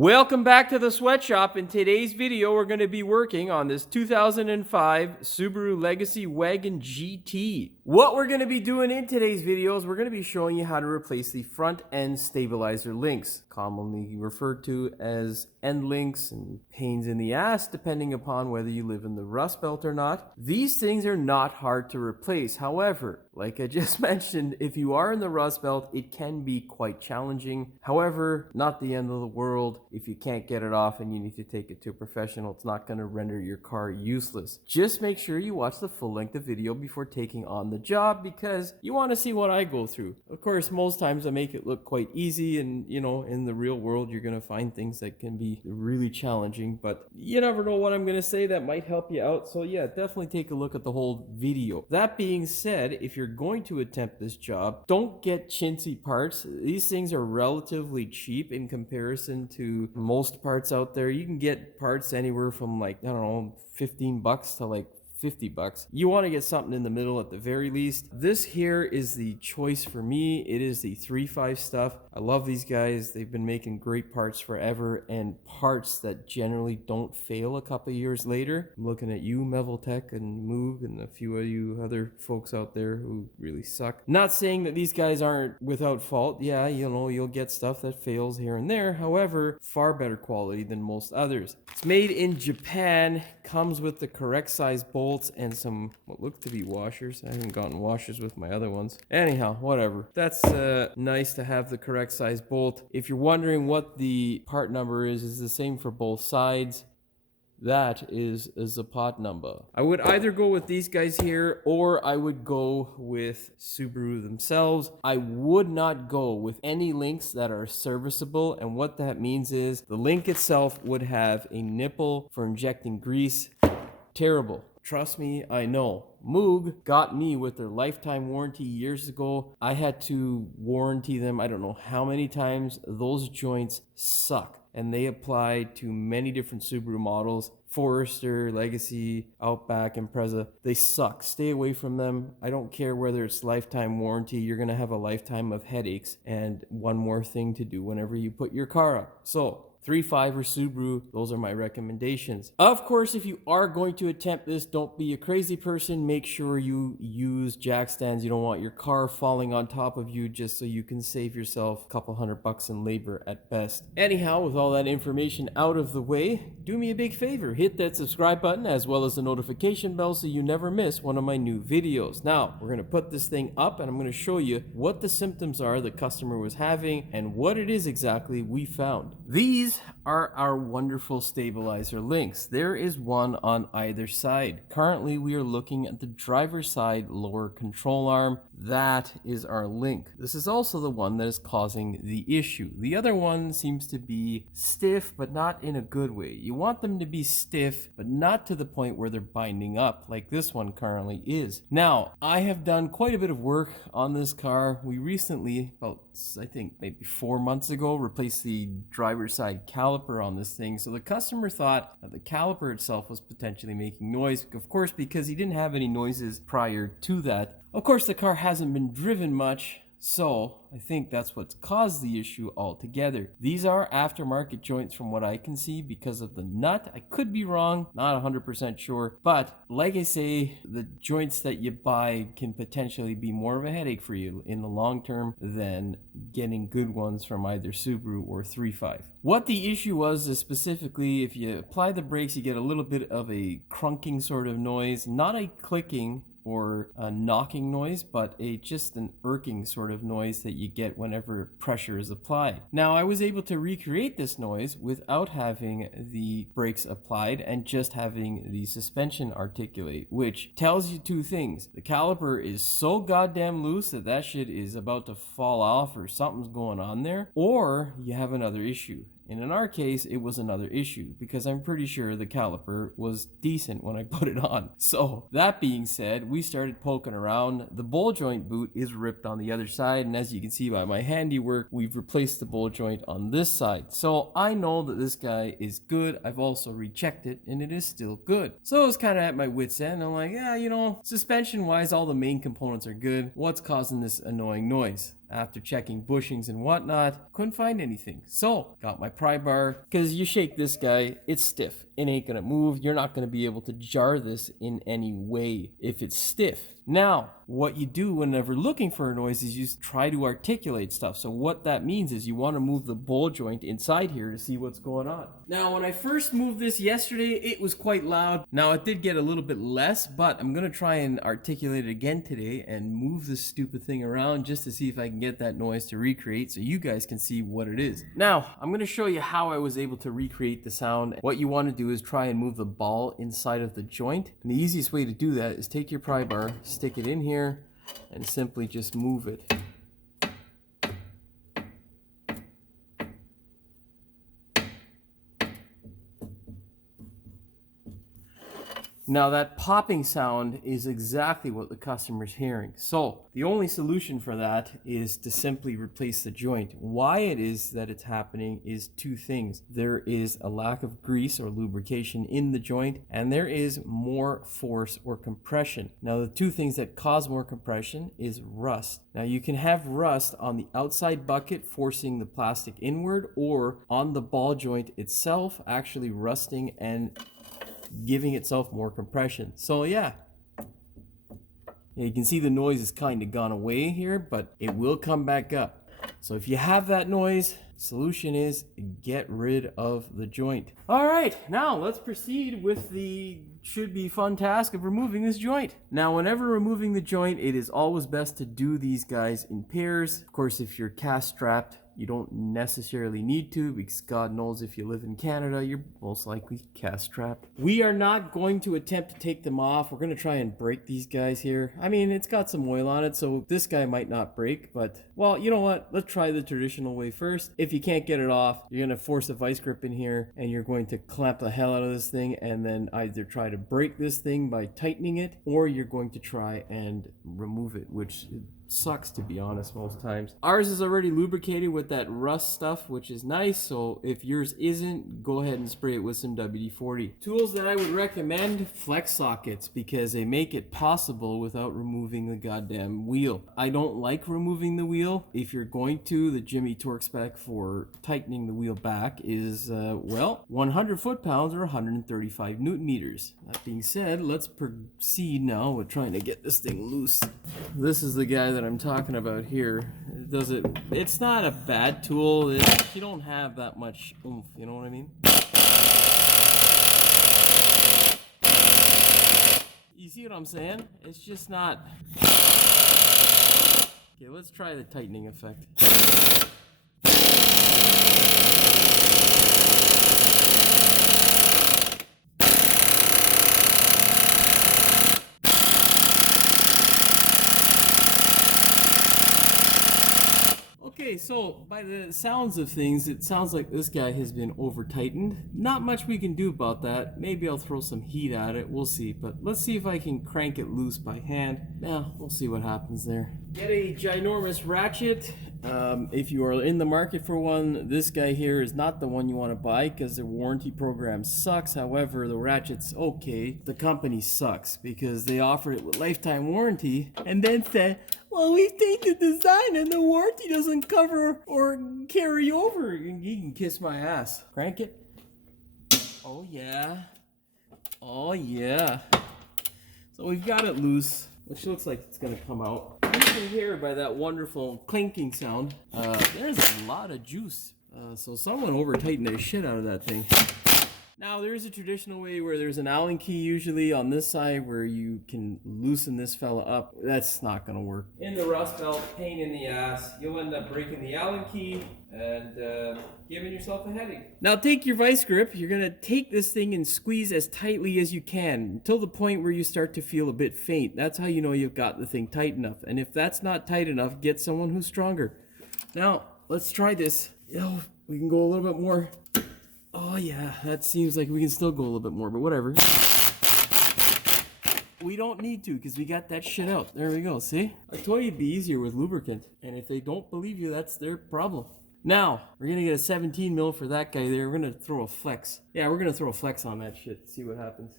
Welcome back to the sweatshop. In today's video, we're going to be working on this 2005 Subaru Legacy Wagon GT. What we're going to be doing in today's video is we're going to be showing you how to replace the front end stabilizer links, commonly referred to as end links and pains in the ass, depending upon whether you live in the Rust Belt or not. These things are not hard to replace. However, like I just mentioned, if you are in the Rust Belt, it can be quite challenging. However, not the end of the world. If you can't get it off and you need to take it to a professional, it's not going to render your car useless. Just make sure you watch the full length of video before taking on the job, because you want to see what I go through. Of course, most times I make it look quite easy, and in the real world, you're going to find things that can be really challenging, but you never know what I'm going to say that might help you out. So yeah, definitely take a look at the whole video. That being said, if you're going to attempt this job, don't get chintzy parts. These things are relatively cheap in comparison to most parts out there. You can get parts anywhere from, like, I don't know, $15 to like $50. You want to get something in the middle at the very least. This here is the choice for me. It is the 3.5 stuff. I love these guys. They've been making great parts forever, and parts that generally don't fail a couple of years later. I'm looking at you, Meveltech and Moog, and a few of you other folks out there who really suck. Not saying that these guys aren't without fault. Yeah, you'll get stuff that fails here and there. However, far better quality than most others. It's made in Japan, comes with the correct size bolts and some what look to be washers. I haven't gotten washers with my other ones. Anyhow, whatever. That's nice to have the correct size bolt. If you're wondering what the part number is the same for both sides. That is a pot number. I would either go with these guys here, or I would go with Subaru themselves. I would not go with any links that are serviceable, and what that means is the link itself would have a nipple for injecting grease. Terrible. Trust me, I know. Moog got me with their lifetime warranty years ago. I had to warranty them I don't know how many times. Those joints suck, and they apply to many different Subaru models. Forester, Legacy, Outback, Impreza. They suck. Stay away from them. I don't care whether it's lifetime warranty. You're going to have a lifetime of headaches and one more thing to do whenever you put your car up. So 3.5 or Subaru, those are my recommendations. Of course, if you are going to attempt this, don't be a crazy person. Make sure you use jack stands. You don't want your car falling on top of you, just so you can save yourself a couple $100 in labor at best. Anyhow, with all that information out of the way, do me a big favor. Hit that subscribe button as well as the notification bell so you never miss one of my new videos. Now, we're going to put this thing up and I'm going to show you what the symptoms are the customer was having and what it is exactly we found. These are our wonderful stabilizer links. There is one on either side. Currently, we are looking at the driver's side lower control arm. That is our link. This is also the one that is causing the issue. The other one seems to be stiff, but not in a good way. You want them to be stiff, but not to the point where they're binding up like this one currently is. Now, I have done quite a bit of work on this car. We recently, about I think maybe 4 months ago, replaced the driver's side caliper on this thing. So the customer thought that the caliper itself was potentially making noise, of course, because he didn't have any noises prior to that. Of course, the car hasn't been driven much, so I think that's what's caused the issue altogether. These are aftermarket joints from what I can see because of the nut. I could be wrong, not 100% sure, but like I say, the joints that you buy can potentially be more of a headache for you in the long term than getting good ones from either Subaru or 3.5. What the issue was is specifically if you apply the brakes, you get a little bit of a crunking sort of noise, not a clicking or a knocking noise, but just an irking sort of noise that you get whenever pressure is applied. Now, I was able to recreate this noise without having the brakes applied and just having the suspension articulate, which tells you two things. The caliper is so goddamn loose that shit is about to fall off, or something's going on there, or you have another issue. And in our case, it was another issue because I'm pretty sure the caliper was decent when I put it on. So that being said, we started poking around. The ball joint boot is ripped on the other side, and as you can see by my handiwork, we've replaced the ball joint on this side. So I know that this guy is good. I've also rechecked it and it is still good. So I was kind of at my wit's end. I'm like, yeah, suspension wise, all the main components are good. What's causing this annoying noise? after checking bushings and whatnot. Couldn't find anything. So got my pry bar, because you shake this guy, it's stiff. It ain't gonna move. You're not gonna be able to jar this in any way if it's stiff. Now, what you do whenever looking for a noise is you try to articulate stuff. So what that means is you want to move the ball joint inside here to see what's going on. Now, when I first moved this yesterday, it was quite loud. Now, it did get a little bit less, but I'm going to try and articulate it again today and move this stupid thing around just to see if I can get that noise to recreate so you guys can see what it is. Now, I'm going to show you how I was able to recreate the sound. What you want to do is try and move the ball inside of the joint. And the easiest way to do that is take your pry bar, stick it in here, and simply just move it. Now that popping sound is exactly what the customer's hearing. So the only solution for that is to simply replace the joint. Why it is that it's happening is two things. There is a lack of grease or lubrication in the joint, and there is more force or compression. Now the two things that cause more compression is rust. Now you can have rust on the outside bucket forcing the plastic inward, or on the ball joint itself actually rusting and giving itself more compression. So yeah, you can see the noise has kind of gone away here, but it will come back up. So if you have that noise, solution is get rid of the joint. All right, now let's proceed with the should be fun task of removing this joint. Now, whenever removing the joint, it is always best to do these guys in pairs. Of course, if you're cast strapped, you don't necessarily need to, because God knows if you live in Canada, you're most likely cast strapped. We are not going to attempt to take them off. We're going to try and break these guys here. I mean, it's got some oil on it, so this guy might not break, but, well, you know what? Let's try the traditional way first. If you can't get it off, you're going to force a vice grip in here, and you're going to clamp the hell out of this thing, and then either try to break this thing by tightening it, or you're going to try and remove it, which sucks, to be honest, most times. Ours is already lubricated with that rust stuff, which is nice. So if yours isn't, go ahead and spray it with some WD-40. Tools that I would recommend: flex sockets, because they make it possible without removing the goddamn wheel. I don't like removing the wheel. If you're going to, the Jimmy torque spec for tightening the wheel back is, well, 100 foot-pounds or 135 newton meters. That being said, let's proceed now with trying to get this thing loose. This is the guy that I'm talking about here. It's not a bad tool. You don't have that much oomph, you know what I mean? You see what I'm saying? It's just not. Okay, let's try the tightening effect. Okay, so by the sounds of things, it sounds like this guy has been over tightened. Not much we can do about that. Maybe I'll throw some heat at it, we'll see. But let's see if I can crank it loose by hand. Yeah, we'll see what happens there. Get a ginormous ratchet. If you are in the market for one, this guy here is not the one you want to buy because their warranty program sucks. However, the ratchet's okay. The company sucks because they offered it with lifetime warranty and then said, well, we think the design and the warranty doesn't cover or carry over. You can kiss my ass. Crank it. Oh yeah. Oh yeah. So we've got it loose, which looks like it's gonna come out. You can hear by that wonderful clinking sound. There's a lot of juice. So someone over tightened the shit out of that thing. Now, there is a traditional way where there's an Allen key usually on this side where you can loosen this fella up. That's not going to work. In the rust belt, pain in the ass. You'll end up breaking the Allen key and giving yourself a headache. Now, take your vice grip. You're going to take this thing and squeeze as tightly as you can until the point where you start to feel a bit faint. That's how you know you've got the thing tight enough. And if that's not tight enough, get someone who's stronger. Now, let's try this. We can go a little bit more. Oh yeah, that seems like we can still go a little bit more, but whatever. We don't need to because we got that shit out. There we go, see? I told you it'd be easier with lubricant. And if they don't believe you, that's their problem. Now, we're gonna get a 17 mil for that guy there. We're gonna throw a flex. Yeah, we're gonna throw a flex on that shit. See what happens.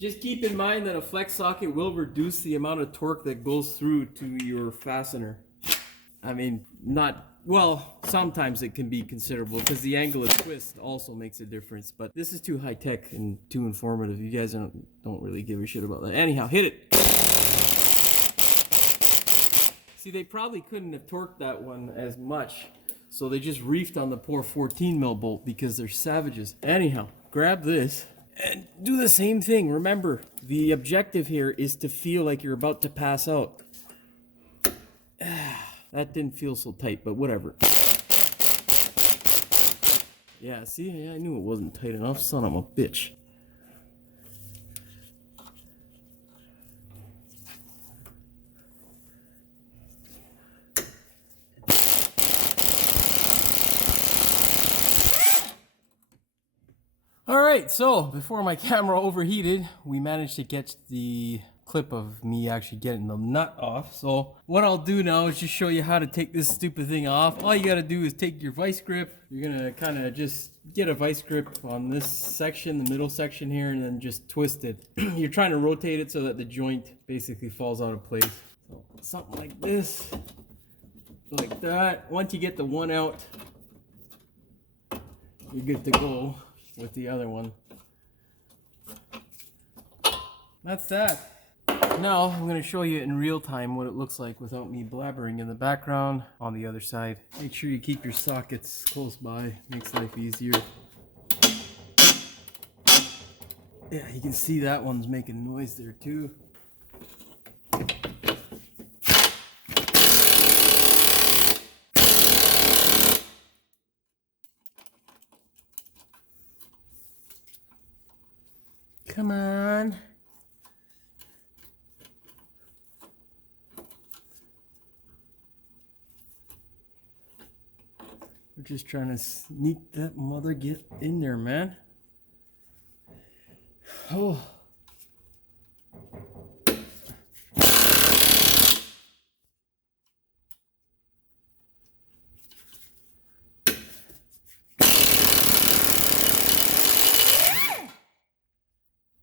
Just keep in mind that a flex socket will reduce the amount of torque that goes through to your fastener. I mean, well, sometimes it can be considerable because the angle of twist also makes a difference, but this is too high tech and too informative. You guys don't really give a shit about that. Anyhow, hit it. See, they probably couldn't have torqued that one as much, so they just reefed on the poor 14 mil bolt because they're savages. Anyhow, grab this and do the same thing. Remember, the objective here is to feel like you're about to pass out. That didn't feel so tight, but whatever. Yeah, see, I knew it wasn't tight enough, son of a bitch. Alright, so before my camera overheated, we managed to get the clip of me actually getting the nut off. So what I'll do now is just show you how to take this stupid thing off. All you gotta do is take your vice grip. You're gonna kind of just get a vice grip on this section, the middle section here, and then just twist it. You're trying to rotate it so that the joint basically falls out of place. So something like this, like that. Once you get the one out, you're good to go with the other one. That's that. Now I'm going to show you in real time what it looks like without me blabbering in the background on the other side. Make sure you keep your sockets close by, makes life easier. Yeah, you can see that one's making noise there too. Come on. We're just trying to sneak that mother get in there, man. Oh.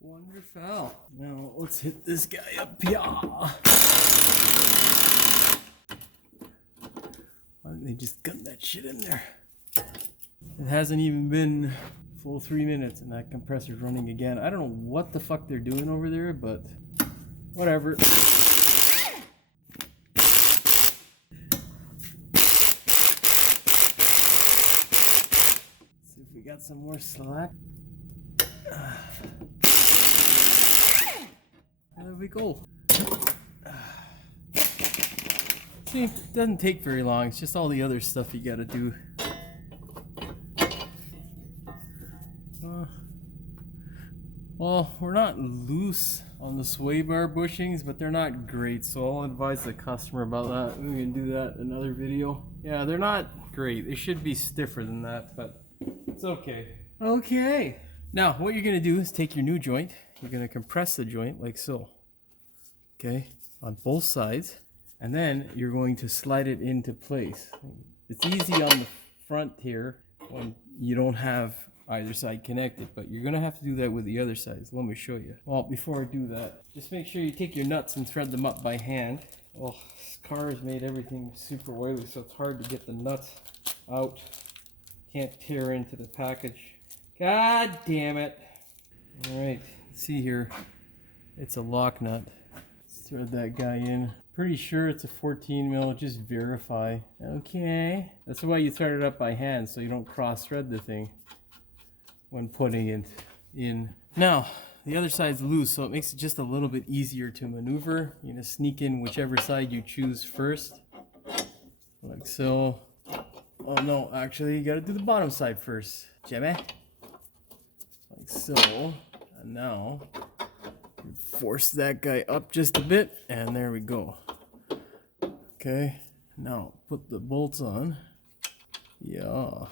Wonderful. Now let's hit this guy up here. Why didn't they just gun that shit in there? It hasn't even been full 3 minutes and that compressor's running again. I don't know what the fuck they're doing over there, but whatever. See if we got some more slack. There we go. See, it doesn't take very long. It's just all the other stuff you gotta do. Well, we're not loose on the sway bar bushings, but they're not great, so I'll advise the customer about that. We can do that in another video. Yeah, they're not great. They should be stiffer than that, but it's okay. Okay. Now, what you're gonna do is take your new joint. You're gonna compress the joint like so. Okay, on both sides. And then you're going to slide it into place. It's easy on the front here when you don't have either side connected, but you're gonna have to do that with the other sides. Let me show you. Well, before I do that, just make sure you take your nuts and thread them up by hand. Oh, this car has made everything super oily, so it's hard to get the nuts out. Can't tear into the package. God damn it. All right, see here, it's a lock nut. Let's thread that guy in. Pretty sure it's a 14 mil, just verify. Okay, that's why you thread it up by hand, so you don't cross thread the thing when putting it in. Now, the other side's loose, so it makes it just a little bit easier to maneuver. You're gonna sneak in whichever side you choose first, like so. Oh no, actually you gotta do the bottom side first, Jimmy. Like so, and now you force that guy up just a bit, and there we go. Okay, now put the bolts on. Yeah,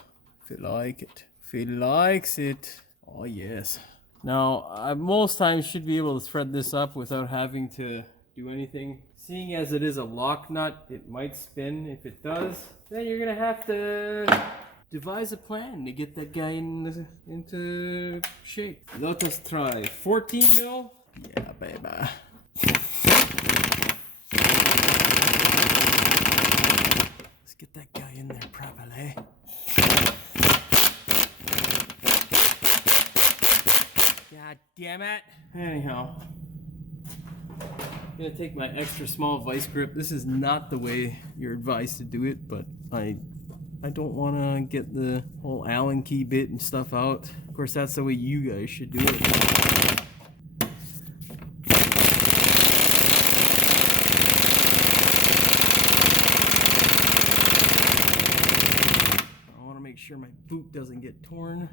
if you like it. If he likes it. Oh yes. Now, I most times should be able to thread this up without having to do anything. Seeing as it is a lock nut, it might spin. If it does, then you're gonna have to devise a plan to get that guy into shape. Let us try 14 mil. Yeah, baby. Let's get that guy in there properly. God damn it. Anyhow, I'm gonna take my extra small vice grip. This is not the way you're advised to do it, but I don't want to get the whole Allen key bit and stuff out. Of course, that's the way you guys should do it. I want to make sure my boot doesn't get torn.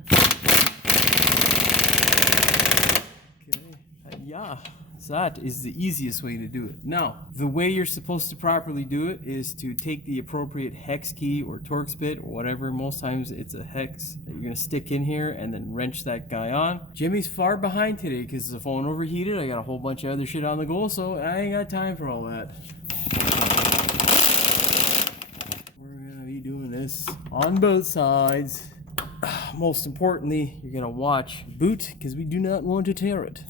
Okay, yeah. That is the easiest way to do it. Now, the way you're supposed to properly do it is to take the appropriate hex key or Torx bit or whatever. Most times it's a hex that you're going to stick in here and then wrench that guy on. Jimmy's far behind today because the phone overheated. I got a whole bunch of other shit on the go, so I ain't got time for all that. We're going to be doing this on both sides. Most importantly, you're going to watch boot because we do not want to tear it.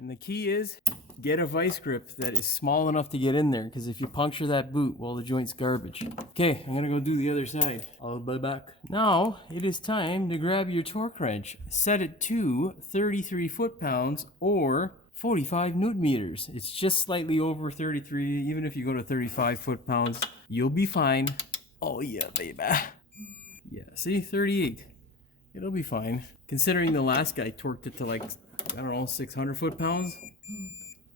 And the key is, get a vice grip that is small enough to get in there, because if you puncture that boot, well, the joint's garbage. Okay, I'm gonna go do the other side. I'll be back. Now, it is time to grab your torque wrench. Set it to 33 foot-pounds or 45 newton meters. It's just slightly over 33. Even if you go to 35 foot-pounds, you'll be fine. Oh yeah, baby. Yeah, see, 38. It'll be fine. Considering the last guy torqued it to like, I don't know, 600 foot-pounds.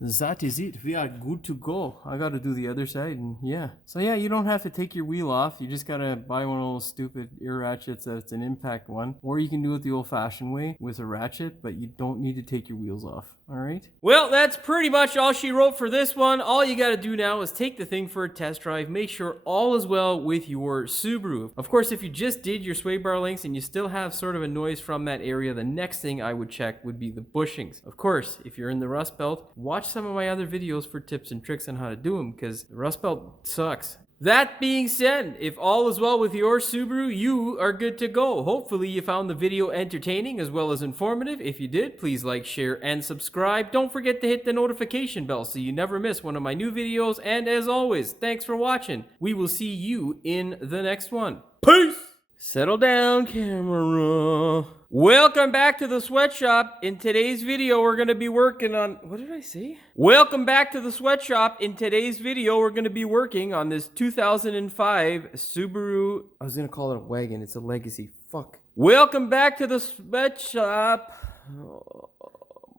That is it. We are good to go. I gotta do the other side, and yeah. So yeah, you don't have to take your wheel off. You just gotta buy one of those stupid ear ratchets that's an impact one. Or you can do it the old-fashioned way with a ratchet, but you don't need to take your wheels off. Alright? Well, that's pretty much all she wrote for this one. All you gotta do now is take the thing for a test drive. Make sure all is well with your Subaru. Of course, if you just did your sway bar links and you still have sort of a noise from that area, the next thing I would check would be the bushings. Of course, if you're in the Rust Belt, watch some of my other videos for tips and tricks on how to do them, because the Rust Belt sucks. That being said, if all is well with your Subaru, you are good to go. Hopefully you found the video entertaining as well as informative. If you did, please like, share, and subscribe. Don't forget to hit the notification bell so you never miss one of my new videos. And as always, thanks for watching. We will see you in the next one. Peace! Settle down, camera. Welcome back to the sweatshop. In today's video, we're going to be working on... What did I say? Welcome back to the sweatshop. In today's video, we're going to be working on this 2005 Subaru... I was going to call it a wagon. It's a Legacy. Fuck. Welcome back to the sweatshop. Oh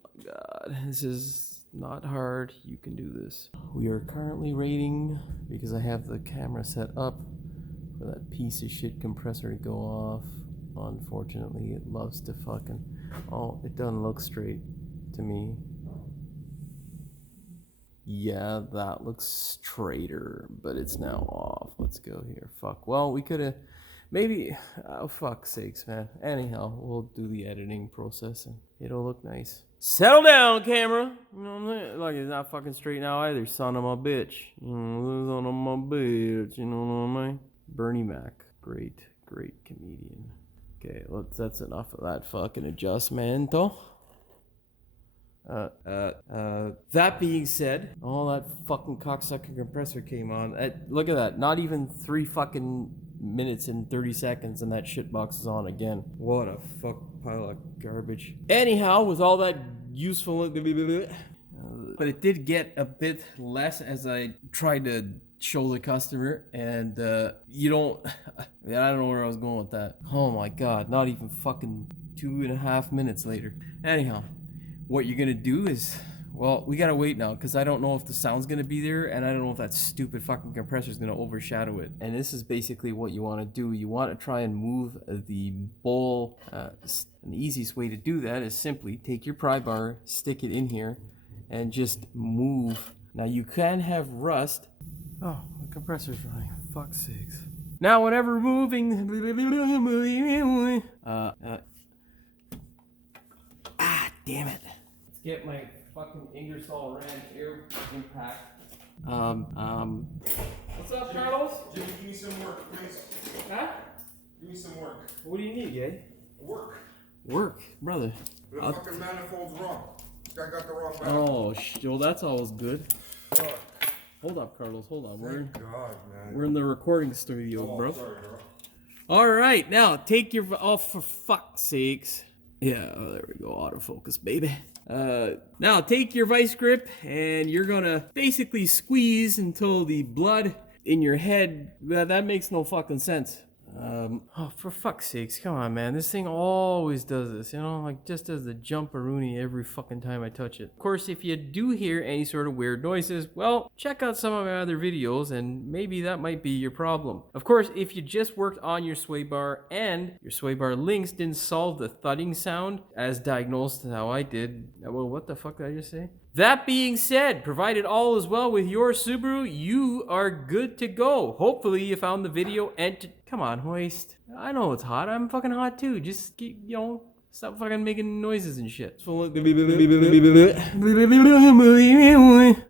my god. This is not hard. You can do this. We are currently rating, because I have the camera set up, for that piece of shit compressor to go off. Unfortunately, it loves to fucking... Oh, it doesn't look straight to me. Yeah, that looks straighter, but it's now off. Let's go here. Fuck. Well, we could have... Maybe... Oh, fuck's sakes, man. Anyhow, we'll do the editing process and it'll look nice. Settle down, camera! You know what I'm saying? Like, it's not fucking straight now either, son of a bitch. You know, son of a bitch, you know what I mean? Bernie Mac. Great comedian. Okay, that's enough of that fucking adjustmento. That being said, all that fucking cocksucker compressor came on. Look at that. Not even 3 fucking minutes and 30 seconds and that shitbox is on again. What a fuck pile of garbage. Anyhow, with all that useful... But it did get a bit less as I tried to show the customer, and you don't... I don't know where I was going with that. Oh my god, not even fucking 2.5 minutes later. Anyhow, what you're gonna do is... Well, we gotta wait now, because I don't know if the sound's gonna be there, and I don't know if that stupid fucking compressor is gonna overshadow it. And this is basically what you want to do. You want to try and move the bowl. And the easiest way to do that is simply take your pry bar, stick it in here, and just move. Now you can have rust. Oh, the compressor's running. Fuck's sakes. Now whenever moving... damn it. Let's get my fucking Ingersoll wrench here. unpack. What's up, Carlos? Jimmy, give me some work, please. Huh? Give me some work. What do you need, Gay? Work. Work, brother. The fucking manifold's wrong. This guy got the wrong Oh, manifold. well, that's always good. Fuck. Hold up, Carlos. Hold on. Thank God, man. We're in the recording studio, Oh, bro. sorry, bro. All right, now take your. Oh, for fuck's sakes. Yeah, oh, there we go. Autofocus, baby. Now take your vice grip and you're gonna basically squeeze until the blood in your head. That makes no fucking sense. Oh, for fuck's sakes, come on, man. This thing always does this, you know, like just does the jumperoonie every fucking time I touch it. Of course, if you do hear any sort of weird noises, well, check out some of my other videos and maybe that might be your problem. Of course, if you just worked on your sway bar and your sway bar links didn't solve the thudding sound as diagnosed how I did. Well, what the fuck did I just say? That being said, provided all is well with your Subaru, you are good to go. Hopefully you found the video and come on, Hoist. I know it's hot. I'm fucking hot too. Just keep, you know, stop fucking making noises and shit.